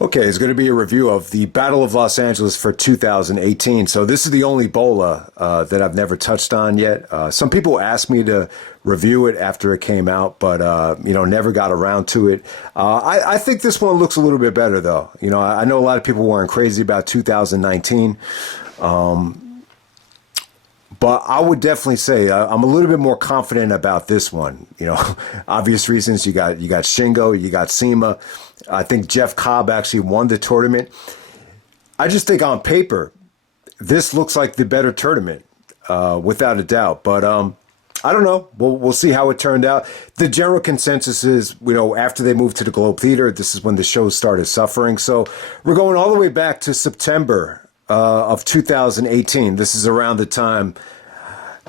Okay, it's going to be a review of the Battle of Los Angeles for 2018. So this is the only Bola that I've never touched on yet. Some people asked me to review it after it came out, but never got around to it. I think this one looks a little bit better, though. I know a lot of people weren't crazy about 2019. But I would definitely say I'm a little bit more confident about this one. Obvious reasons. You got Shingo, you got CIMA. I think Jeff Cobb actually won the tournament. I just think on paper, this looks like the better tournament, without a doubt. But I don't know. We'll see how it turned out. The general consensus is, after they moved to the Globe Theater, this is when the show started suffering. So we're going all the way back to September of 2018. This is around the time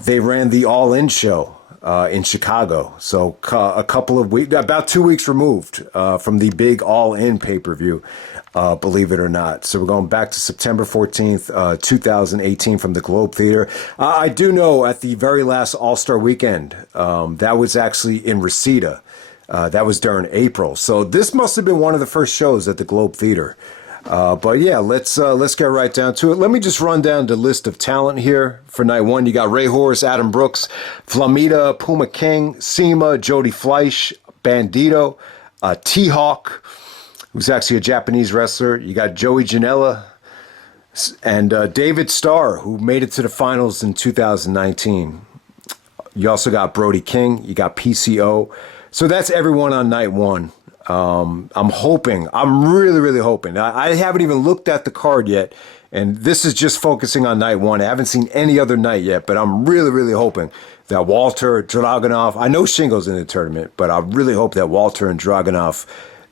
they ran the Allin show in Chicago. So a couple of weeks, about 2 weeks removed from the big Allin pay-per-view, believe it or not. So we're going back to September 14th, 2018 from the Globe Theater. I do know at the very last All-Star weekend, that was actually in Reseda. That was during April. So this must have been one of the first shows at the Globe Theater. But yeah, let's get right down to it. Let me just run down the list of talent here for night one. You got Horus, Adam Brooks, Flamita, Puma King, CIMA, Jodi Fleisch, Bandido, T-Hawk, who's actually a Japanese wrestler. You got Joey Janela and David Starr, who made it to the finals in 2019. You also got Brody King. You got PCO. So that's everyone on night one. I'm really, really hoping. I haven't even looked at the card yet, and this is just focusing on night one. I haven't seen any other night yet, but I'm really, really hoping that Walter, Dragunov, I know Shingo's in the tournament, but I really hope that Walter and Dragunov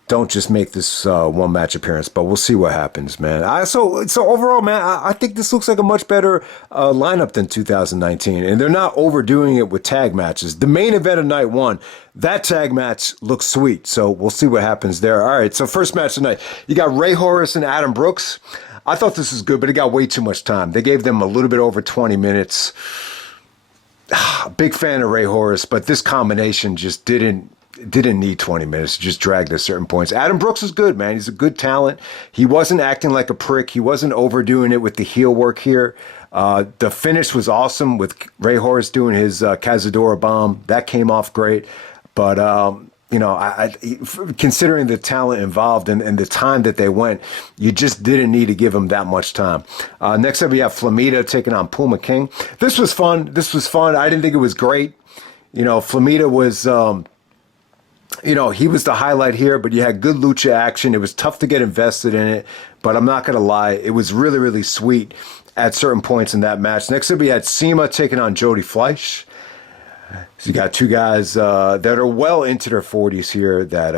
don't just make this one match appearance, but we'll see what happens, man. So overall, man, I think this looks like a much better lineup than 2019, and they're not overdoing it with tag matches. The main event of night one, that tag match looks sweet, so we'll see what happens there. All right, so first match tonight, you got Horus and Adam Brooks. I thought this was good, but it got way too much time. They gave them a little bit over 20 minutes. Big fan of Horus, but this combination just didn't need 20 minutes. Just dragged at certain points. Adam Brooks is good, man. He's a good talent. He wasn't acting like a prick. He wasn't overdoing it with the heel work here. The finish was awesome with Horus doing his Cazadora bomb. That came off great. But, considering the talent involved and the time that they went, you just didn't need to give him that much time. Next up, we have Flamita taking on Puma King. This was fun. I didn't think it was great. Flamita was... he was the highlight here, but you had good lucha action. It was tough to get invested in it, but I'm not going to lie. It was really, really sweet at certain points in that match. Next up, we had CIMA taking on Jodi Fleisch. So you got two guys that are well into their 40s here that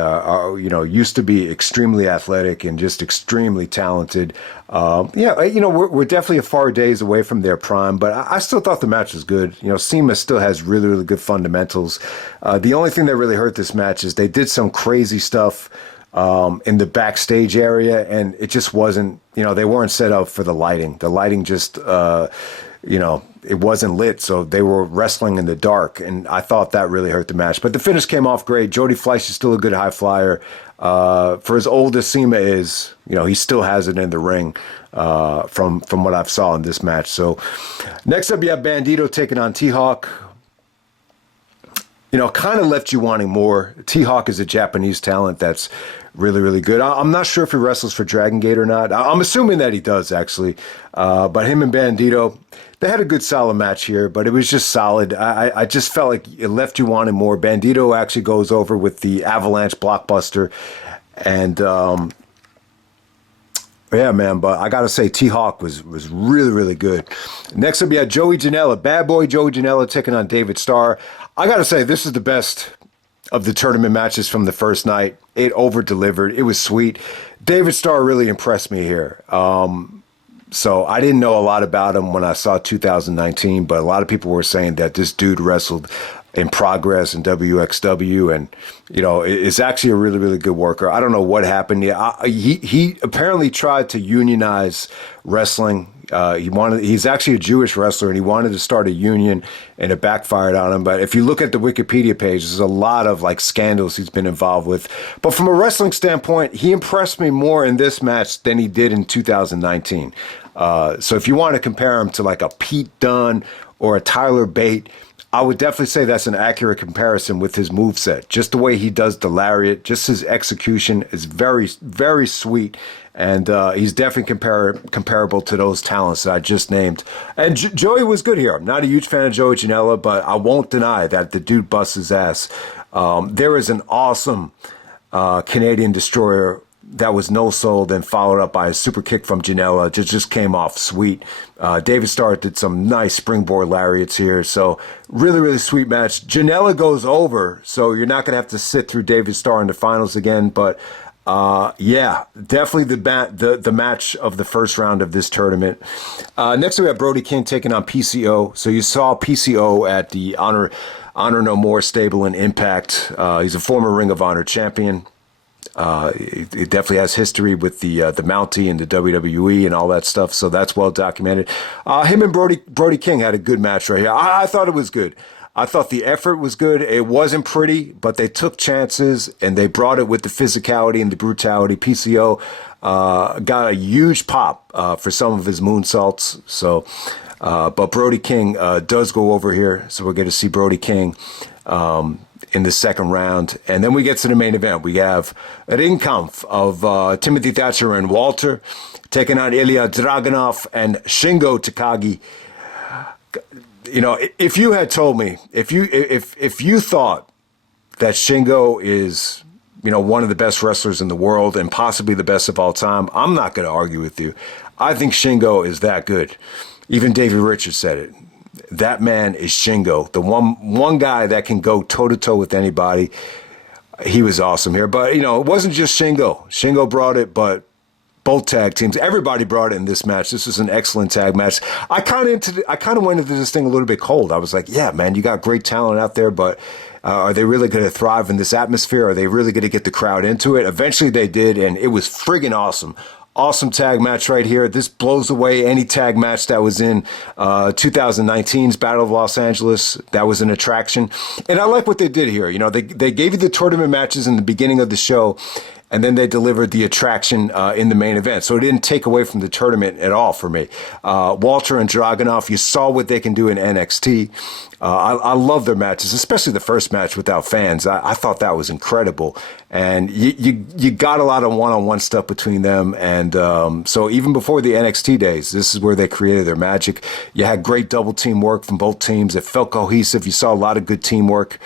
used to be extremely athletic and just extremely talented. We're definitely a far days away from their prime, but I still thought the match was good. CIMA still has really, really good fundamentals. The only thing that really hurt this match is they did some crazy stuff in the backstage area, and it just wasn't, they weren't set up for the lighting. The lighting just, it wasn't lit, so they were wrestling in the dark, and I thought that really hurt the match. But the finish came off great. Jodi Fleisch is still a good high flyer. For as old as CIMA is, he still has it in the ring from what I've saw in this match. So next up, you have Bandido taking on T-Hawk. Kind of left you wanting more. T-Hawk is a Japanese talent that's really, really good. I'm not sure if he wrestles for Dragon Gate or not. I'm assuming that he does, actually. But him and Bandido, they had a good solid match here, but it was just solid. I just felt like it left you wanting more. Bandido actually goes over with the Avalanche blockbuster. And, yeah, man, but I got to say T-Hawk was really, really good. Next up, you had Joey Janela. Bad boy Joey Janela taking on David Starr. I got to say, this is the best of the tournament matches from the first night. It over-delivered. It was sweet. David Starr really impressed me here. So I didn't know a lot about him when I saw 2019, but a lot of people were saying that this dude wrestled in Progress and WXW, and is actually a really, really good worker. I don't know what happened. He apparently tried to unionize wrestling. He's actually a Jewish wrestler, and he wanted to start a union, and it backfired on him. But if you look at the Wikipedia page, there's a lot of like scandals he's been involved with. But from a wrestling standpoint, he impressed me more in this match than he did in 2019. So if you want to compare him to like a Pete Dunne or a Tyler Bate, I would definitely say that's an accurate comparison with his moveset. Just the way he does the lariat, just his execution is very, very sweet. And he's definitely comparable to those talents that I just named. And Joey was good here. I'm not a huge fan of Joey Janela, but I won't deny that the dude busts his ass. There is an awesome Canadian destroyer that was no-sold and followed up by a super kick from Janela. Just came off sweet. David Starr did some nice springboard lariats here. So really, really sweet match. Janela goes over, so you're not going to have to sit through David Starr in the finals again. But yeah, definitely the match of the first round of this tournament. Next we have Brody King taking on PCO. So you saw PCO at the Honor No More stable in Impact. He's a former Ring of Honor champion. It definitely has history with the Mountie and the WWE and all that stuff, so that's well documented. Him and Brody King had a good match right here. I thought it was good. I thought the effort was good. It wasn't pretty, but they took chances and they brought it with the physicality and the brutality. PCO got a huge pop for some of his moonsaults. So, but Brody King does go over here, so we're going to see Brody King in the second round. And then we get to the main event. We have a ring kampf of Timothy Thatcher and Walter taking on Ilja Dragunov and Shingo Takagi. You know, if you had told me, if you thought that Shingo is, you know, one of the best wrestlers in the world and possibly the best of all time, I'm not going to argue with you. I think Shingo is that good. Even Davey Richards said it. That man is Shingo, the one guy that can go toe-to-toe with anybody. He was awesome here. But, you know, it wasn't just Shingo. Shingo brought it, but both tag teams, everybody brought it in this match. This was an excellent tag match. I kind of went into this thing a little bit cold. I was like, yeah, man, you got great talent out there, but are they really going to thrive in this atmosphere? Are they really going to get the crowd into it? Eventually they did, and it was friggin' awesome. Awesome tag match right here. This blows away any tag match that was in 2019's Battle of Los Angeles. That was an attraction. And I like what they did here. You know, they gave you the tournament matches in the beginning of the show, and then they delivered the attraction in the main event. So it didn't take away from the tournament at all for me. Walter and Dragunov, you saw what they can do in NXT. I love their matches, especially the first match without fans. I thought that was incredible. And you got a lot of one-on-one stuff between them. And so even before the NXT days, this is where they created their magic. You had great double team work from both teams. It felt cohesive. You saw a lot of good teamwork.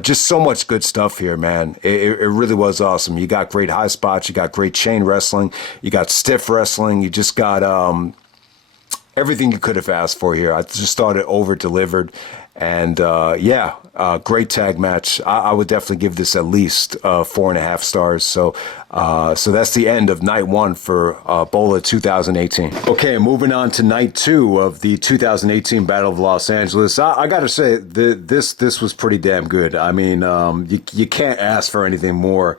Just so much good stuff here, man. It really was awesome. You got great high spots. You got great chain wrestling. You got stiff wrestling. You just got everything you could have asked for here. I just thought it over-delivered. And, great tag match. I would definitely give this at least 4.5 stars. So that's the end of night one for BOLA 2018. Okay, moving on to night two of the 2018 Battle of Los Angeles. I got to say, this was pretty damn good. I mean, you can't ask for anything more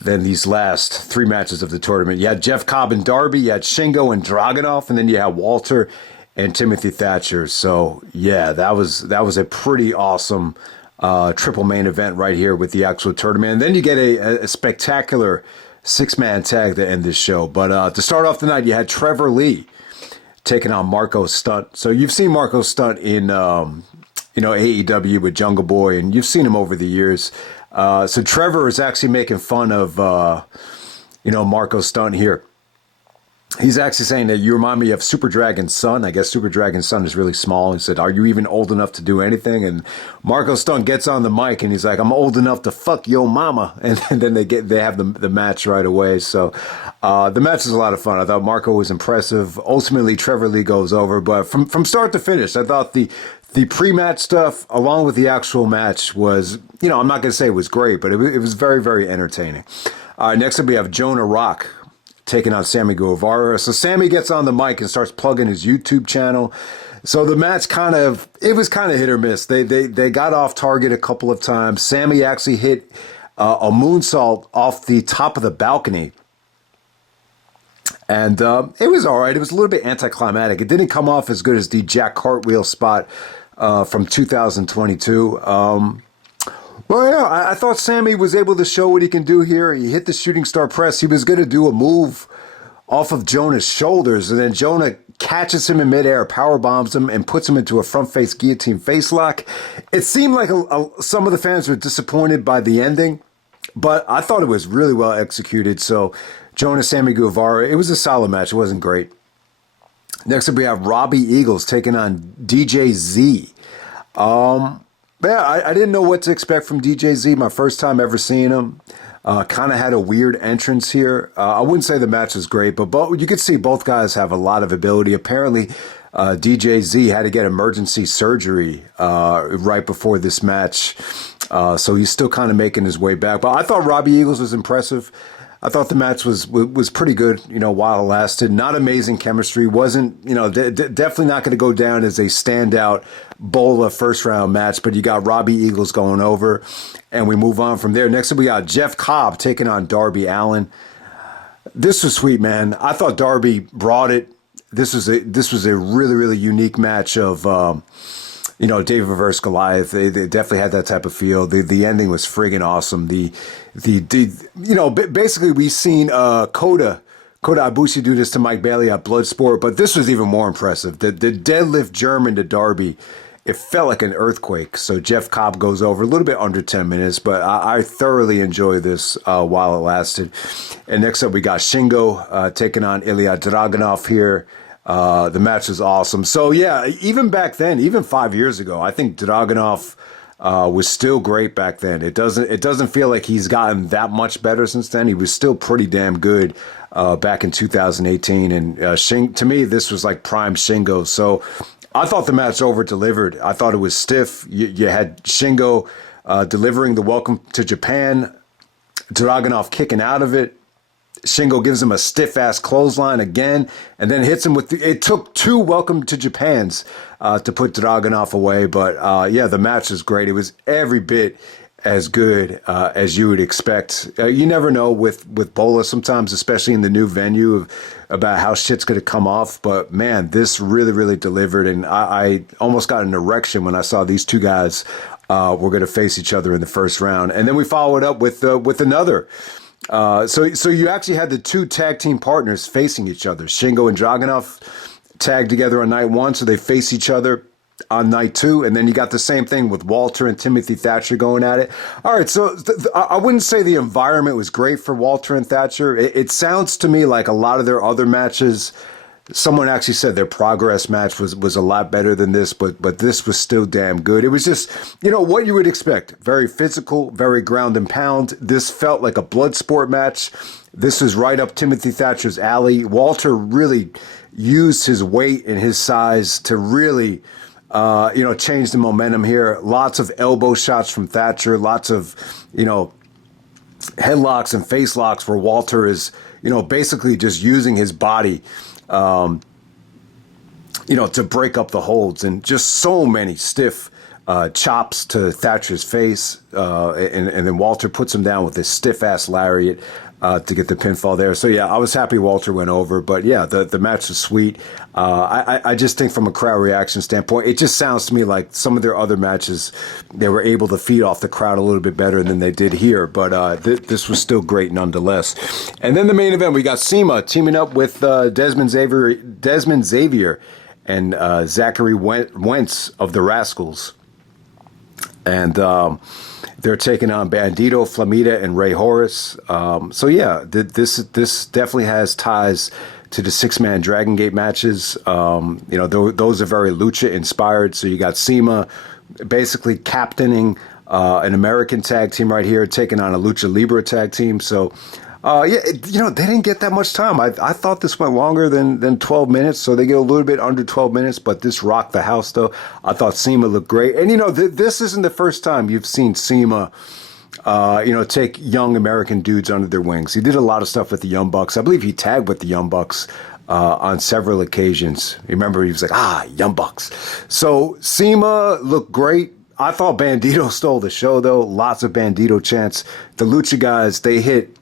than these last three matches of the tournament. You had Jeff Cobb and Darby, you had Shingo and Dragunov, and then you had Walter and Timothy Thatcher. So yeah, that was a pretty awesome triple main event right here with the actual tournament. And then you get a spectacular 6-man tag to end this show. But to start off the night, you had Trevor Lee taking on Marco Stunt. So you've seen Marco Stunt in AEW with Jungle Boy, and you've seen him over the years. So Trevor is actually making fun of Marco Stunt here. He's actually saying that you remind me of Super Dragon's son. I guess Super Dragon's son is really small. He said, "Are you even old enough to do anything?" And Marco Stunt gets on the mic and he's like, "I'm old enough to fuck yo mama." And then they have the match right away. So the match is a lot of fun. I thought Marco was impressive. Ultimately, Trevor Lee goes over, but from start to finish, I thought the pre-match stuff along with the actual match was, I'm not going to say it was great, but it was very, very entertaining. Next up, we have Jonah Rock taking on Sammy Guevara. So Sammy gets on the mic and starts plugging his YouTube channel. So the match it was kind of hit or miss. They got off target a couple of times. Sammy actually hit a moonsault off the top of the balcony. And it was all right. It was a little bit anticlimactic. It didn't come off as good as the Jack Cartwheel spot from 2022. Well, yeah, I thought Sammy was able to show what he can do here. He hit the shooting star press. He was going to do a move off of Jonah's shoulders, and then Jonah catches him in midair, power bombs him, and puts him into a front face guillotine face lock. It seemed like some of the fans were disappointed by the ending, but I thought it was really well executed. So Jonah, Sammy, Guevara, it was a solid match. It wasn't great. Next up, we have Robbie Eagles taking on DJ Z. Yeah, I didn't know what to expect from DJ Z. My first time ever seeing him. Kind of had a weird entrance here. I wouldn't say the match was great, but you could see both guys have a lot of ability. Apparently, DJ Z had to get emergency surgery right before this match. So he's still kind of making his way back. But I thought Robbie Eagles was impressive. I thought the match was pretty good, while it lasted. Not amazing chemistry. Wasn't, definitely not going to go down as a standout Bola first round match, but you got Robbie Eagles going over, and we move on from there. Next up, we got Jeff Cobb taking on Darby Allin. This was sweet, man. I thought Darby brought it. This was a really, really unique match of, David versus Goliath. They definitely had that type of feel. The ending was friggin' awesome. Basically we've seen Kota Ibushi do this to Mike Bailey at Bloodsport, but this was even more impressive. The deadlift German to Darby, it felt like an earthquake. So Jeff Cobb goes over a little bit under 10 minutes, but I thoroughly enjoyed this while it lasted. And next up we got Shingo taking on Ilja Dragunov here. The match was awesome. So yeah, even back then, even 5 years ago, I think Dragunov was still great back then. It doesn't feel like he's gotten that much better since then. He was still pretty damn good back in 2018. And to me, this was like prime Shingo. So I thought the match over delivered. I thought it was stiff. You had Shingo delivering the welcome to Japan, Dragunov kicking out of it. Shingo gives him a stiff-ass clothesline again, and then hits him with it took two Welcome to Japans to put Dragunov away. But, yeah, the match was great. It was every bit as good as you would expect. You never know with Bola sometimes, especially in the new venue, about how shit's going to come off. But, man, this really, really delivered, and I almost got an erection when I saw these two guys were going to face each other in the first round. And then we followed up with another. So you actually had the two tag team partners facing each other. Shingo and Dragunov tagged together on night one, so they face each other on night two. And then you got the same thing with Walter and Timothy Thatcher going at it. All right, so I wouldn't say the environment was great for Walter and Thatcher. It sounds to me like a lot of their other matches, someone actually said their Progress match was a lot better than this, but this was still damn good. It was just, what you would expect. Very physical, very ground and pound. This felt like a blood sport match. This was right up Timothy Thatcher's alley. Walter really used his weight and his size to really, change the momentum here. Lots of elbow shots from Thatcher. Lots of, headlocks and face locks where Walter is, basically just using his body to break up the holds, and just so many stiff chops to Thatcher's face. And then Walter puts him down with this stiff ass lariat to get the pinfall there. So yeah, I was happy Walter went over, but yeah, the match was sweet. I just think from a crowd reaction standpoint, it just sounds to me like some of their other matches, they were able to feed off the crowd a little bit better than they did here, but this was still great nonetheless. And then the main event, we got CIMA teaming up with Desmond Xavier and Zachary Wentz of the Rascalz. And they're taking on Bandido, Flamita, and Ray Horus. So yeah, this definitely has ties to the six-man Dragon Gate matches. Those are very Lucha inspired. So you got CIMA basically captaining an American tag team right here, taking on a Lucha Libre tag team. So they didn't get that much time. I thought this went longer than 12 minutes, so they get a little bit under 12 minutes, but this rocked the house, though. I thought CIMA looked great. And, this isn't the first time you've seen CIMA, take young American dudes under their wings. He did a lot of stuff with the Young Bucks. I believe he tagged with the Young Bucks on several occasions. Remember, he was like, Young Bucks. So CIMA looked great. I thought Bandido stole the show, though. Lots of Bandido chants. The Lucha guys, they hit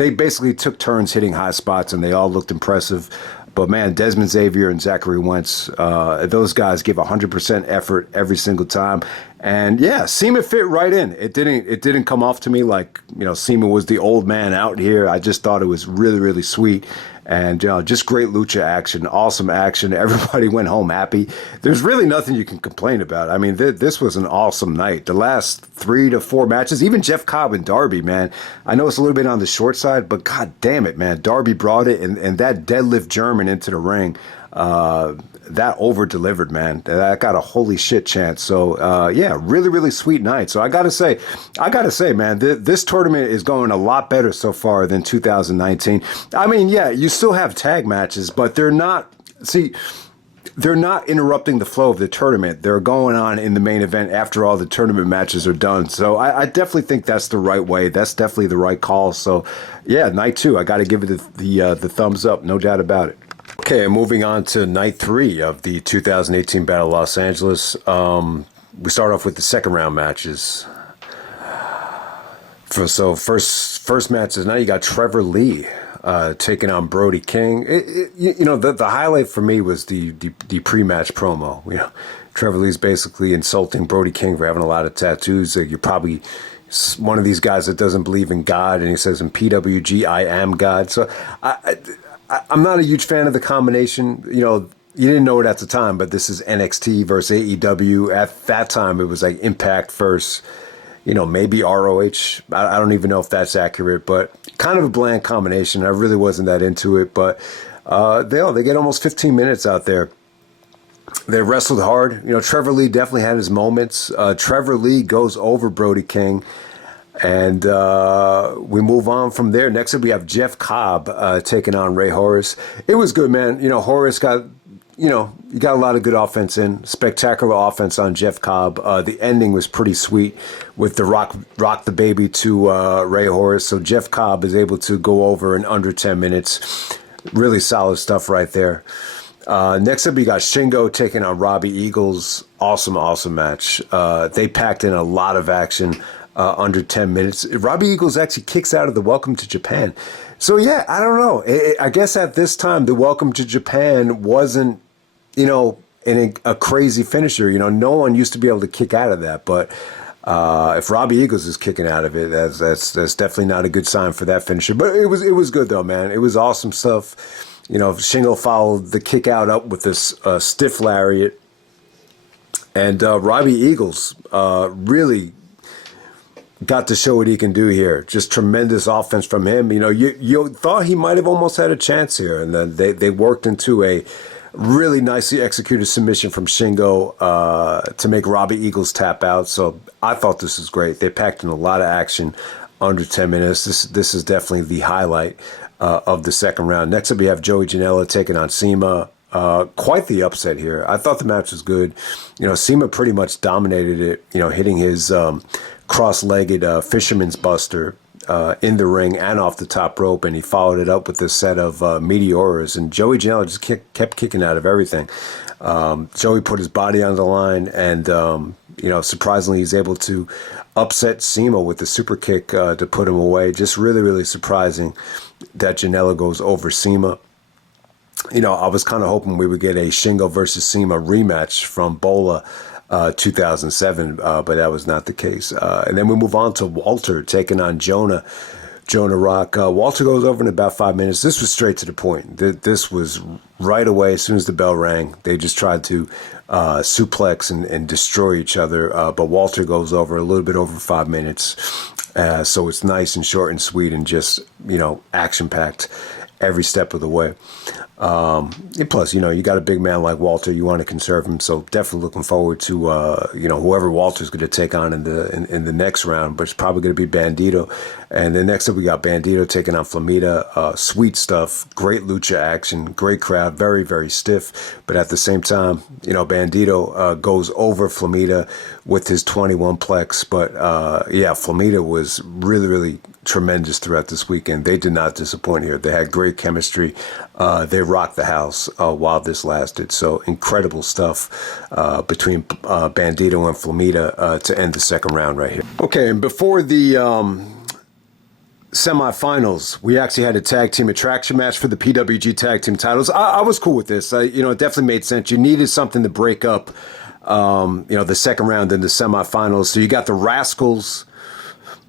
they basically took turns hitting high spots, and they all looked impressive. But man, Desmond Xavier and Zachary Wentz, those guys give 100% effort every single time. And yeah, CIMA fit right in. It didn't come off to me like, CIMA was the old man out here. I just thought it was really, really sweet. And just great lucha action, awesome action. Everybody went home happy. There's really nothing you can complain about. I mean, this was an awesome night. The last 3 to 4 matches, even Jeff Cobb and Darby, man. I know it's a little bit on the short side, but god damn it, man. Darby brought it, and that deadlift German into the ring, that over-delivered, man. That got a holy shit chance. So, yeah, really, really sweet night. So I gotta say, man, this tournament is going a lot better so far than 2019. I mean, yeah, you still have tag matches, but they're not interrupting the flow of the tournament. They're going on in the main event after all the tournament matches are done. So I definitely think that's the right way. That's definitely the right call. So, yeah, night 2, I got to give it the thumbs up, no doubt about it. Okay, moving on to night 3 of the 2018 Battle of Los Angeles. We start off with the second round matches. First match is now you got Trevor Lee taking on Brody King. The highlight for me was the pre-match promo. Trevor Lee's basically insulting Brody King for having a lot of tattoos. You're probably one of these guys that doesn't believe in God, and he says in PWG, I am God. So I'm not a huge fan of the combination. You didn't know it at the time, but this is NXT versus AEW. At that time, it was like Impact versus, maybe ROH. I don't even know if that's accurate, but kind of a bland combination. I really wasn't that into it, but they get almost 15 minutes out there. They wrestled hard. Trevor Lee definitely had his moments. Trevor Lee goes over Brody King. And we move on from there. Next up, we have Jeff Cobb taking on Ray Horus. It was good, man. Horus got, you got a lot of good offense in. Spectacular offense on Jeff Cobb. The ending was pretty sweet with the rock the baby to Ray Horus. So Jeff Cobb is able to go over in under 10 minutes. Really solid stuff right there. Next up, we got Shingo taking on Robbie Eagles. Awesome match. They packed in a lot of action. Under 10 minutes. Robbie Eagles actually kicks out of the Welcome to Japan. So, yeah, I don't know. I guess at this time, the Welcome to Japan wasn't, a crazy finisher. No one used to be able to kick out of that. But if Robbie Eagles is kicking out of it, that's definitely not a good sign for that finisher. But it was good, though, man. It was awesome stuff. Shingo followed the kick out up with this stiff lariat. And Robbie Eagles really got to show what he can do here. Just tremendous offense from him. You thought he might have almost had a chance here, and then they worked into a really nicely executed submission from Shingo to make Robbie Eagles tap out. So I thought this was great. They packed in a lot of action under 10 minutes. This is definitely the highlight of the second round. Next up, we have Joey Janela taking on CIMA. Quite the upset here. I thought the match was good. CIMA pretty much dominated it, hitting his cross-legged fisherman's buster in the ring and off the top rope, and he followed it up with a set of meteoras, and Joey Janela just kept kicking out of everything. Joey put his body on the line, and surprisingly he's able to upset CIMA with the super kick to put him away. Just really, really surprising that Janela goes over CIMA. I was kind of hoping we would get a Shingo versus CIMA rematch from Bola 2007, but that was not the case. And then we move on to Walter taking on Jonah Rock. Walter goes over in about 5 minutes. This was straight to the point. This was right away as soon as the bell rang. They just tried to suplex and destroy each other, but Walter goes over a little bit over 5 minutes. So it's nice and short and sweet and just, action-packed every step of the way. And plus, you got a big man like Walter, you want to conserve him. So definitely looking forward to, whoever Walter's going to take on in the next round, but it's probably going to be Bandido. And then next up, we got Bandido taking on Flamita. Sweet stuff, great lucha action, great crowd, very, very stiff. But at the same time, Bandido goes over Flamita with his 21 plex. But Flamita was really, really tremendous throughout this weekend. They did not disappoint here. They had great chemistry. They rocked the house while this lasted. So incredible stuff between Bandido and Flamita to end the second round right here. Okay, and before the semifinals, we actually had a tag team attraction match for the PWG tag team titles. I was cool with this. It definitely made sense. You needed something to break up, the second round in the semifinals. So you got the Rascalz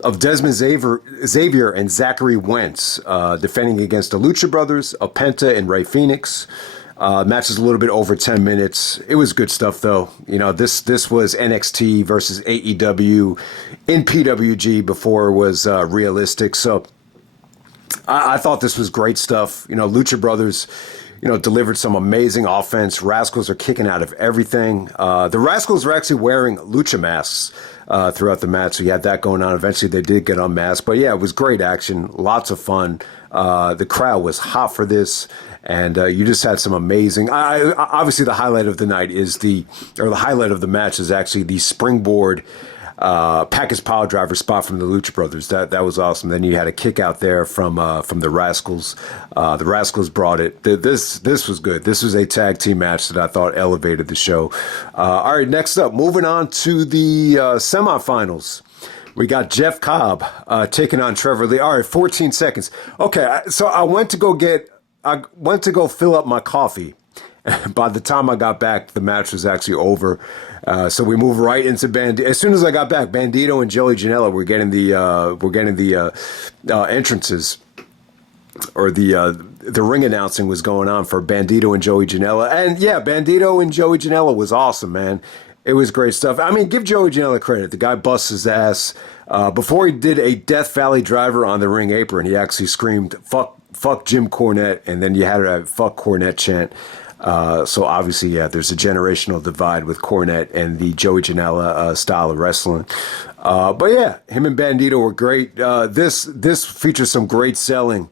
of Desmond Xavier and Zachary Wentz defending against the Lucha Brothers, Penta and Ray Phoenix. Match is a little bit over 10 minutes. It was good stuff, though. This was NXT versus AEW in PWG before it was realistic. So I thought this was great stuff. Lucha Brothers, delivered some amazing offense. Rascalz are kicking out of everything. The Rascalz were actually wearing Lucha masks throughout the match. So you had that going on. Eventually they did get unmasked. But yeah, it was great action. Lots of fun. The crowd was hot for this. And you just had some amazing. Obviously, the highlight of the night the highlight of the match is actually the springboard package pile driver spot from the Lucha Brothers. That was awesome. Then you had a kick out there from the Rascalz. The Rascalz brought it. This was good. This was a tag team match that I thought elevated the show. All right, next up, moving on to the semifinals. We got Jeff Cobb taking on Trevor Lee. All right, 14 seconds. Okay, so I went to go fill up my coffee. By the time I got back, the match was actually over. So we moved right into Bandido. As soon as I got back, Bandido and Joey Janela were getting the entrances, or the ring announcing was going on for Bandido and Joey Janela. And yeah, Bandido and Joey Janela was awesome, man. It was great stuff. I mean, give Joey Janela credit. The guy busts his ass. Before he did a Death Valley driver on the ring apron, he actually screamed, fuck Jim Cornette, and then you had a fuck Cornette chant. So obviously, yeah, there's a generational divide with Cornette and the Joey Janela style of wrestling. But yeah, him and Bandido were great. This features some great selling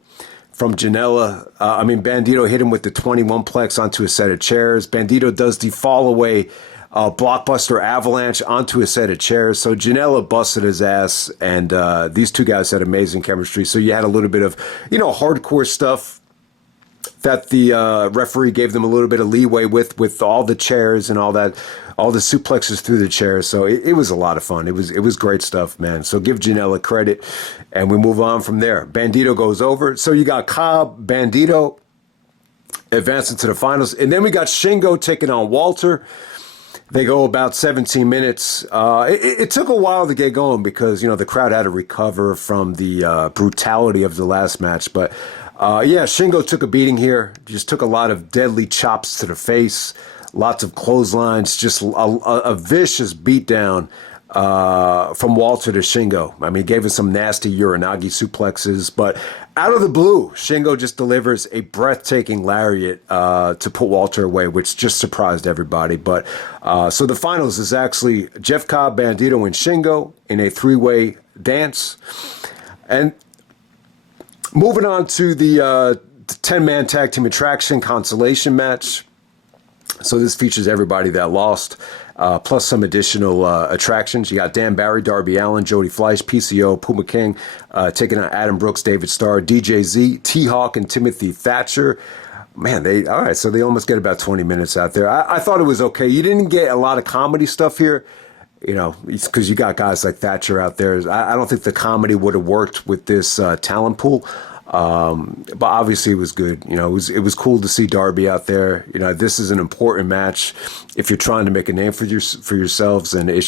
from Janela. Bandido hit him with the 21 plex onto a set of chairs. Bandido does the fall away blockbuster avalanche onto a set of chairs. So Janela busted his ass, and these two guys had amazing chemistry. So you had a little bit of, hardcore stuff that the referee gave them a little bit of leeway with all the chairs and all that, all the suplexes through the chairs. So it was a lot of fun. It was great stuff, man. So give Janela credit, and we move on from there. Bandido goes over. So you got Cobb, Bandido advancing to the finals, and then we got Shingo taking on Walter. They go about 17 minutes. It took a while to get going because, the crowd had to recover from the brutality of the last match. But, Shingo took a beating here. Just took a lot of deadly chops to the face, lots of clotheslines, just a vicious beatdown from Walter to Shingo. Gave us some nasty Uranagi suplexes, but out of the blue, Shingo just delivers a breathtaking lariat to put Walter away, which just surprised everybody. But so the finals is actually Jeff Cobb, Bandido, and Shingo in a three-way dance. And moving on to the 10-man tag team attraction consolation match. So this features everybody that lost, plus some additional attractions. You got Dan Barry, Darby Allin, Jodi Fleisch, PCO, Puma King, taking on Adam Brooks, David Starr, DJ Z, T-Hawk, and Timothy Thatcher. Man, so they almost get about 20 minutes out there. I thought it was okay. You didn't get a lot of comedy stuff here, because you got guys like Thatcher out there. I don't think the comedy would have worked with this talent pool. But obviously it was good. It was cool to see Darby out there. This is an important match if you're trying to make a name for yourselves. And it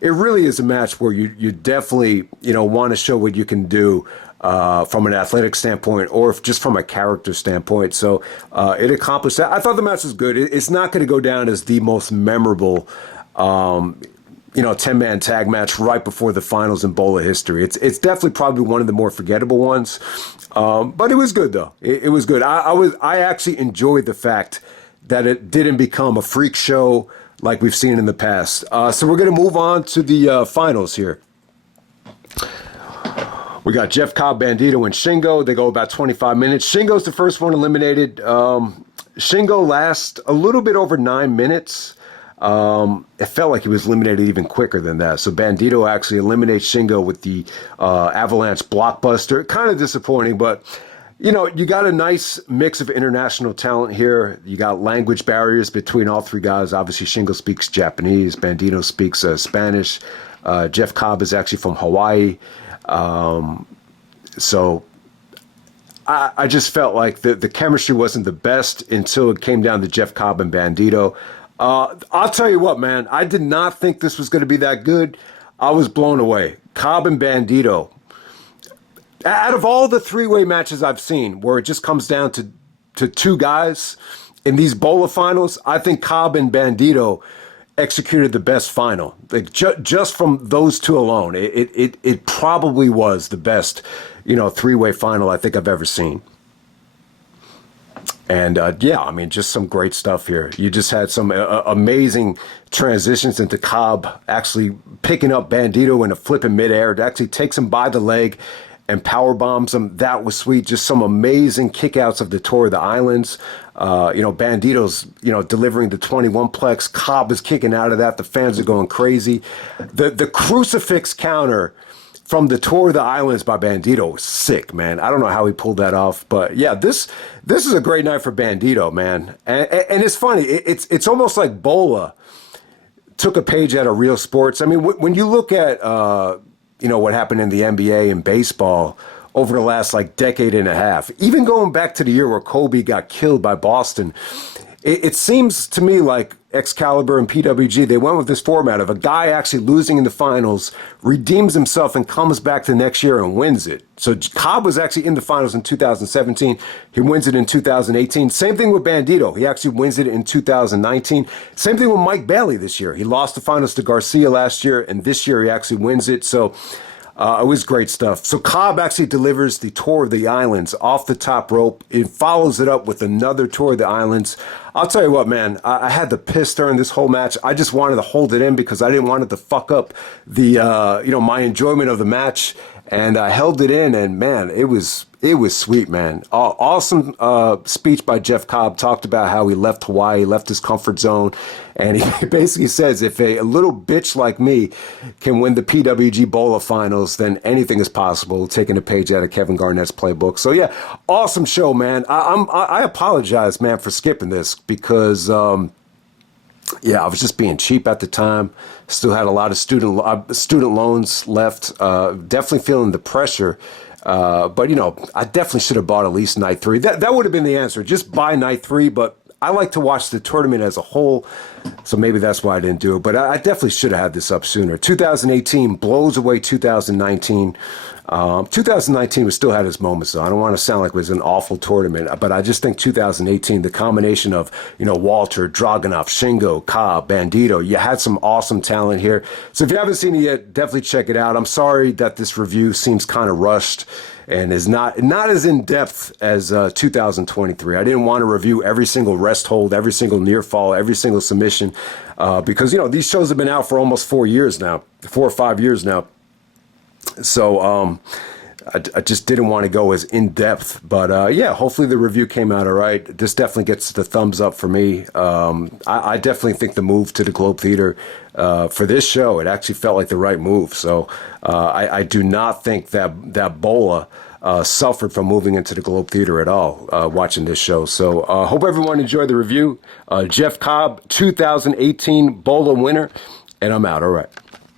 really is a match where you definitely, want to show what you can do, from an athletic standpoint or just from a character standpoint. So, it accomplished that. I thought the match was good. It's not going to go down as the most memorable, 10-man tag match right before the finals in Bola history. It's definitely probably one of the more forgettable ones. But it was good though. It was good. I actually enjoyed the fact that it didn't become a freak show like we've seen in the past. So we're going to move on to the finals here. We got Jeff Cobb, Bandido, and Shingo. They go about 25 minutes. Shingo's the first one eliminated. Shingo lasts a little bit over 9 minutes. It felt like he was eliminated even quicker than that. So Bandido actually eliminates Shingo with the Avalanche blockbuster. Kind of disappointing, but you got a nice mix of international talent here. You got language barriers between all three guys. Obviously, Shingo speaks Japanese. Bandido speaks Spanish. Jeff Cobb is actually from Hawaii. So I just felt like the chemistry wasn't the best until it came down to Jeff Cobb and Bandido. I'll tell you what, man, I did not think this was going to be that good. I was blown away. Cobb and Bandido. Out of all the three-way matches I've seen where it just comes down to two guys in these Bola finals, I think Cobb and Bandido executed the best final. Like just from those two alone, it probably was the best, three-way final I think I've ever seen. And yeah, I mean, just some great stuff here. You just had some amazing transitions into Cobb actually picking up Bandido in a flip in midair. It actually takes him by the leg and power bombs him. That was sweet. Just some amazing kickouts of the Tour of the Islands. Bandido's, delivering the 21 plex. Cobb is kicking out of that. The fans are going crazy. The crucifix counter from the Tour of the Islands by Bandido was sick, man. I don't know how he pulled that off, but yeah, this is a great night for Bandido, man. And it's funny. It's almost like Bola took a page out of real sports. I mean, when you look at what happened in the NBA and baseball over the last decade and a half, even going back to the year where Kobe got killed by Boston, it seems to me like Excalibur and PWG, they went with this format of a guy actually losing in the finals, redeems himself and comes back the next year and wins it. So Cobb was actually in the finals in 2017. He wins it in 2018. Same thing with Bandido. He actually wins it in 2019. Same thing with Mike Bailey this year. He lost the finals to Garcia last year, and this year he actually wins it. So it was great stuff. So Cobb actually delivers the Tour of the Islands off the top rope. It follows it up with another Tour of the Islands. I'll tell you what, man, I had the piss during this whole match. I just wanted to hold it in because I didn't want it to fuck up the, my enjoyment of the match. And I held it in, and man, it was sweet, man. Awesome speech by Jeff Cobb. Talked about how he left Hawaii, left his comfort zone, and he basically says if a little bitch like me can win the PWG Bola finals, then anything is possible. Taking a page out of Kevin Garnett's playbook. So yeah, awesome show, man. I apologize, man, for skipping this because yeah, I was just being cheap at the time. Still had a lot of student loans left. Definitely feeling the pressure. But, I definitely should have bought at least night 3. That would have been the answer. Just buy night 3. But I like to watch the tournament as a whole. So maybe that's why I didn't do it. But I definitely should have had this up sooner. 2018 blows away 2019. 2019 was still had its moments, though. I don't want to sound like it was an awful tournament, but I just think 2018, the combination of, Walter, Dragunov, Shingo, Cobb, Bandido, you had some awesome talent here. So if you haven't seen it yet, definitely check it out. I'm sorry that this review seems kind of rushed and is not as in-depth as 2023. I didn't want to review every single rest hold, every single near fall, every single submission, because, these shows have been out for almost 4 years now, 4 or 5 years now. So I just didn't want to go as in-depth. But yeah, hopefully the review came out all right. This definitely gets the thumbs up for me. I definitely think the move to the Globe Theater for this show, it actually felt like the right move. So I do not think that Bola suffered from moving into the Globe Theater at all watching this show. So hope everyone enjoyed the review. Jeff Cobb, 2018 Bola winner, and I'm out. All right.